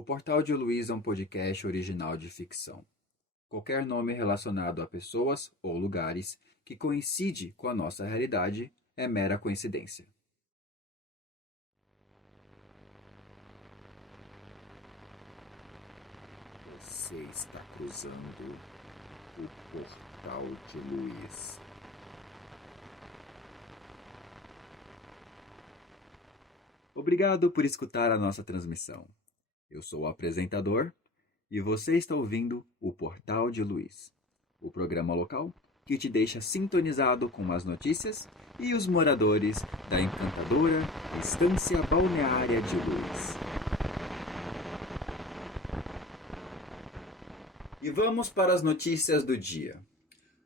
O Portal de Luiz é um podcast original de ficção. Qualquer nome relacionado a pessoas ou lugares que coincide com a nossa realidade é mera coincidência. Você está cruzando o Portal de Luiz. Obrigado por escutar a nossa transmissão. Eu sou o apresentador e você está ouvindo o Portal de Luiz, o programa local que te deixa sintonizado com as notícias e os moradores da encantadora Estância Balneária de Luiz. E vamos para as notícias do dia.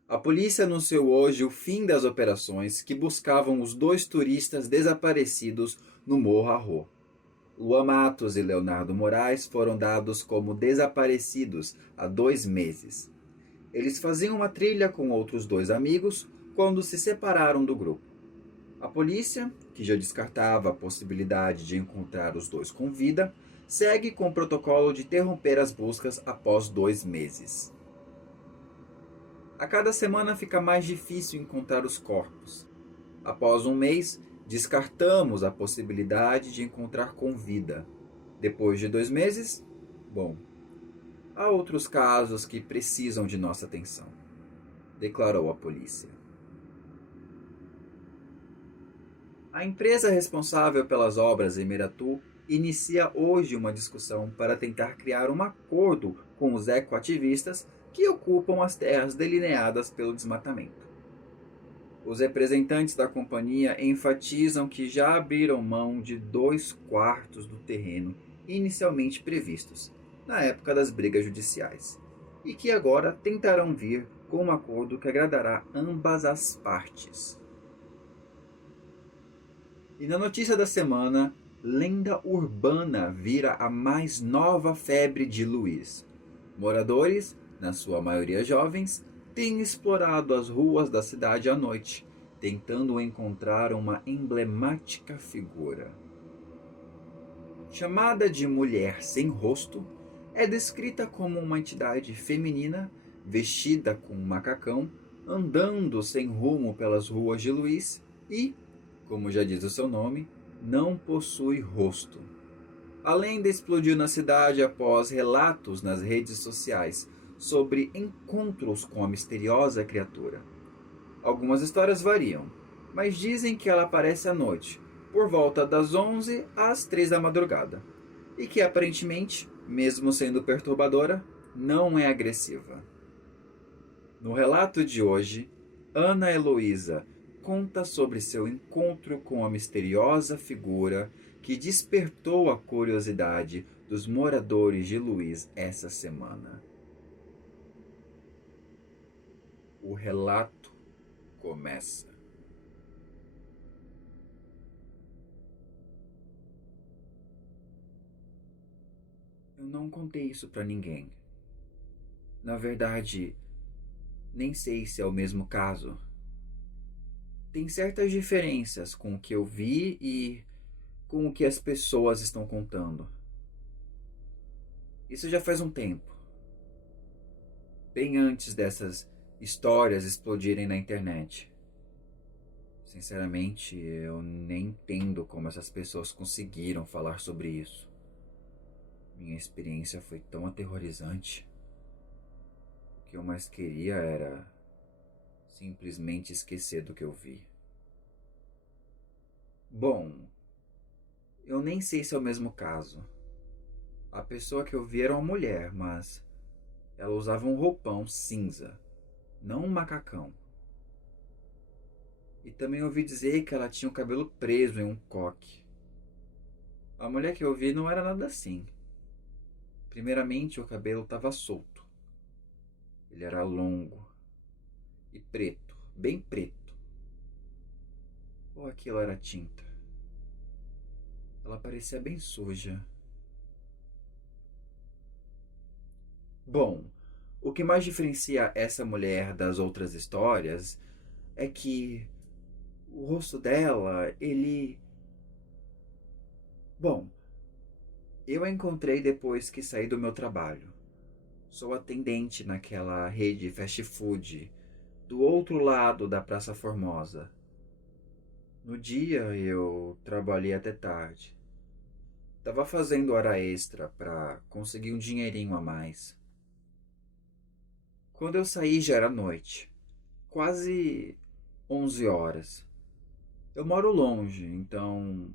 A polícia anunciou hoje o fim das operações que buscavam os 2 turistas desaparecidos no Morro Arro. Luan Matos e Leonardo Moraes foram dados como desaparecidos há 2 meses. Eles faziam uma trilha com outros 2 amigos quando se separaram do grupo. A polícia, que já descartava a possibilidade de encontrar os 2 com vida, segue com o protocolo de interromper as buscas após 2 meses. A cada semana fica mais difícil encontrar os corpos. Após 1 mês, descartamos a possibilidade de encontrar com vida. Depois de 2 meses, bom, há outros casos que precisam de nossa atenção, declarou a polícia. A empresa responsável pelas obras em Miratu inicia hoje uma discussão para tentar criar um acordo com os ecoativistas que ocupam as terras delineadas pelo desmatamento. Os representantes da companhia enfatizam que já abriram mão de 2/4 do terreno inicialmente previstos, na época das brigas judiciais, e que agora tentarão vir com um acordo que agradará ambas as partes. E na notícia da semana, lenda urbana vira a mais nova febre de Luiz. Moradores, na sua maioria jovens, têm explorado as ruas da cidade à noite, tentando encontrar uma emblemática figura. Chamada de Mulher Sem Rosto, é descrita como uma entidade feminina vestida com um macacão, andando sem rumo pelas ruas de Luiz e, como já diz o seu nome, não possui rosto. A lenda explodiu na cidade após relatos nas redes sociais sobre encontros com a misteriosa criatura. Algumas histórias variam, mas dizem que ela aparece à noite, por volta das 11 às 3 da madrugada, e que aparentemente, mesmo sendo perturbadora, não é agressiva. No relato de hoje, Ana Heloísa conta sobre seu encontro com a misteriosa figura que despertou a curiosidade dos moradores de Luiz essa semana. O relato começa. Eu não contei isso pra ninguém. Na verdade, nem sei se é o mesmo caso. Tem certas diferenças com o que eu vi e com o que as pessoas estão contando. Isso já faz um tempo. Bem antes dessas histórias explodirem na internet. Sinceramente, eu nem entendo como essas pessoas conseguiram falar sobre isso. Minha experiência foi tão aterrorizante. O que eu mais queria era simplesmente esquecer do que eu vi. Bom, eu nem sei se é o mesmo caso. A pessoa que eu vi era uma mulher, mas ela usava um roupão cinza, não um macacão. E também ouvi dizer que ela tinha o cabelo preso em um coque. A mulher que eu vi não era nada assim. Primeiramente, o cabelo estava solto. Ele era longo e preto, bem preto. Ou aquilo era tinta? Ela parecia bem suja. Bom, o que mais diferencia essa mulher das outras histórias é que o rosto dela, ele... Bom, Eu a encontrei depois que saí do meu trabalho. Sou atendente naquela rede fast food do outro lado da Praça Formosa. No dia eu trabalhei até tarde. Tava fazendo hora extra para conseguir um dinheirinho a mais. Quando eu saí já era noite, quase 11 horas. Eu moro longe, então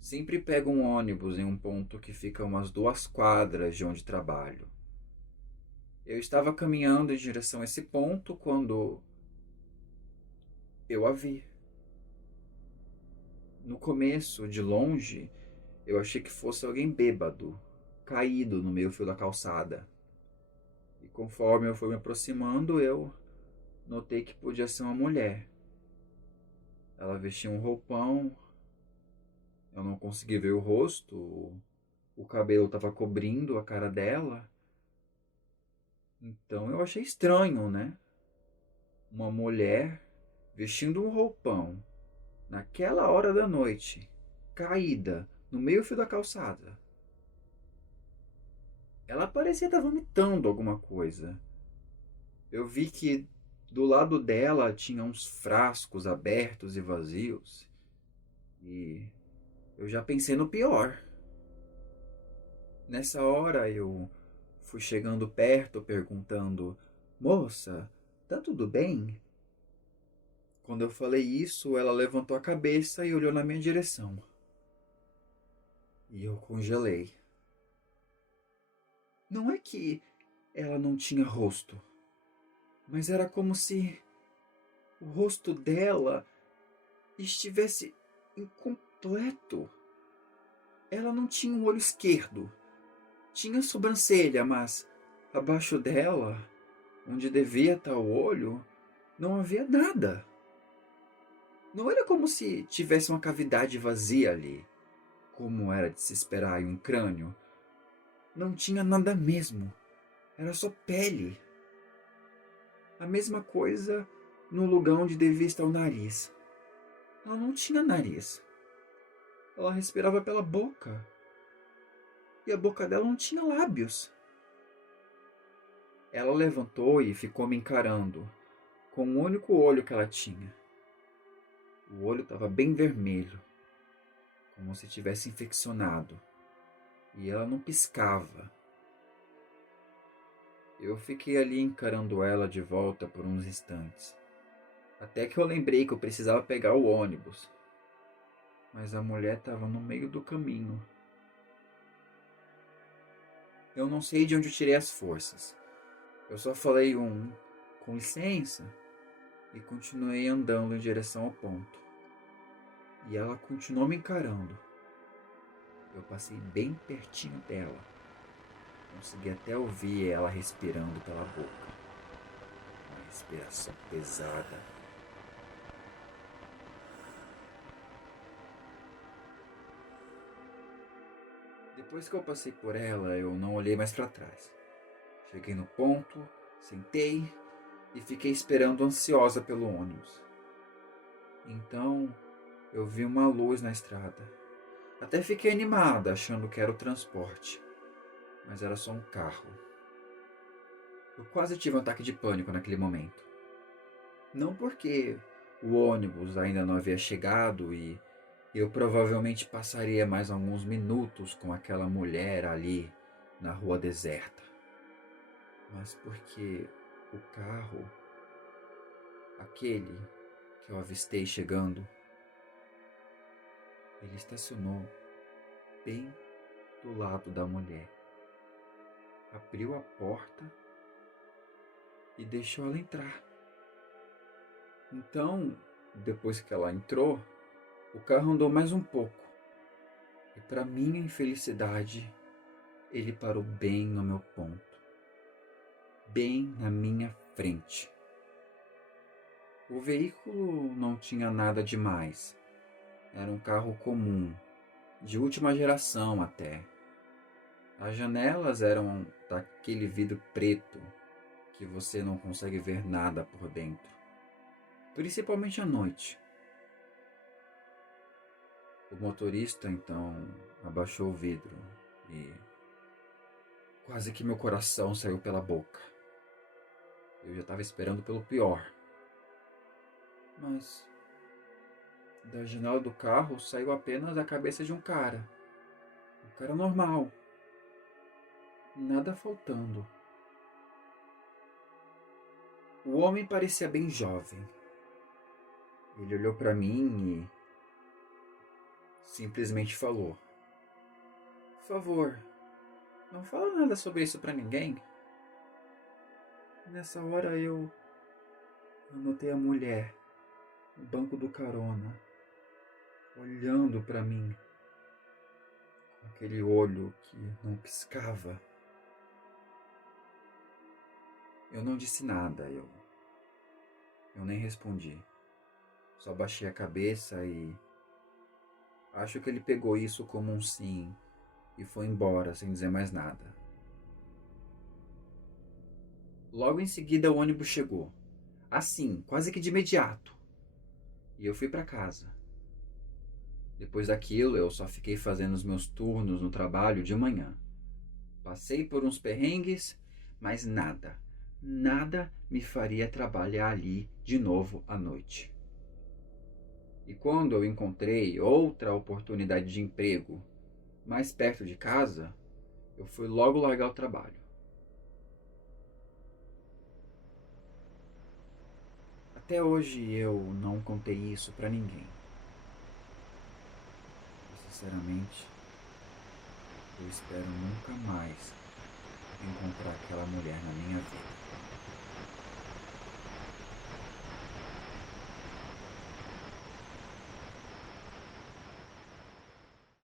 sempre pego um ônibus em um ponto que fica umas 2 quadras de onde trabalho. Eu estava caminhando em direção a esse ponto quando eu a vi. No começo, de longe, eu achei que fosse alguém bêbado, caído no meio fio da calçada. E conforme eu fui me aproximando, eu notei que podia ser uma mulher. Ela vestia um roupão, eu não consegui ver o rosto, o cabelo estava cobrindo a cara dela. Então eu achei estranho, né? Uma mulher vestindo um roupão, naquela hora da noite, caída, no meio fio da calçada. Ela parecia estar vomitando alguma coisa. Eu vi que do lado dela tinha uns frascos abertos e vazios. E eu já pensei no pior. Nessa hora eu fui chegando perto perguntando: Moça, tá tudo bem? Quando eu falei isso, ela levantou a cabeça e olhou na minha direção. E eu congelei. Não é que ela não tinha rosto, mas era como se o rosto dela estivesse incompleto. Ela não tinha um olho esquerdo. Tinha sobrancelha, mas abaixo dela, onde devia estar o olho, não havia nada. Não era como se tivesse uma cavidade vazia ali, como era de se esperar em um crânio. Não tinha nada mesmo. Era só pele. A mesma coisa no lugar onde devia estar o nariz. Ela não tinha nariz. Ela respirava pela boca. E a boca dela não tinha lábios. Ela levantou e ficou me encarando, com o único olho que ela tinha. O olho estava bem vermelho, como se tivesse infeccionado, e ela não piscava. Eu fiquei ali encarando ela de volta por uns instantes, até que eu lembrei que eu precisava pegar o ônibus. Mas a mulher estava no meio do caminho. Eu não sei de onde eu tirei as forças. Eu só falei com licença e continuei andando em direção ao ponto. E ela continuou me encarando. Eu passei bem pertinho dela. Consegui até ouvir ela respirando pela boca. Uma respiração pesada. Depois que eu passei por ela, eu não olhei mais para trás. Cheguei no ponto, sentei e fiquei esperando ansiosa pelo ônibus. Então, eu vi uma luz na estrada. Até fiquei animada, achando que era o transporte. Mas era só um carro. Eu quase tive um ataque de pânico naquele momento. Não porque o ônibus ainda não havia chegado e eu provavelmente passaria mais alguns minutos com aquela mulher ali na rua deserta, mas porque o carro, aquele que eu avistei chegando, ele estacionou bem do lado da mulher, abriu a porta e deixou ela entrar. Então, depois que ela entrou, o carro andou mais um pouco e, para minha infelicidade, ele parou bem no meu ponto, bem na minha frente. O veículo não tinha nada demais. Era um carro comum, de última geração até. As janelas eram daquele vidro preto que você não consegue ver nada por dentro, principalmente à noite. O motorista então abaixou o vidro e quase que meu coração saiu pela boca. Eu já estava esperando pelo pior. Mas da janela do carro saiu apenas a cabeça de um cara. Um cara normal. Nada faltando. O homem parecia bem jovem. Ele olhou para mim e simplesmente falou: "Por favor, não fala nada sobre isso para ninguém." Nessa hora eu notei a mulher no banco do carona, olhando para mim, com aquele olho que não piscava. Eu não disse nada, eu nem respondi. Só baixei a cabeça e acho que ele pegou isso como um sim e foi embora sem dizer mais nada. Logo em seguida o ônibus chegou. Assim, quase que de imediato. E eu fui para casa. Depois daquilo, eu só fiquei fazendo os meus turnos no trabalho de manhã. Passei por uns perrengues, mas nada me faria trabalhar ali de novo à noite. E quando eu encontrei outra oportunidade de emprego mais perto de casa, eu fui logo largar o trabalho. Até hoje eu não contei isso pra ninguém. E, sinceramente, eu espero nunca mais encontrar aquela mulher na minha vida.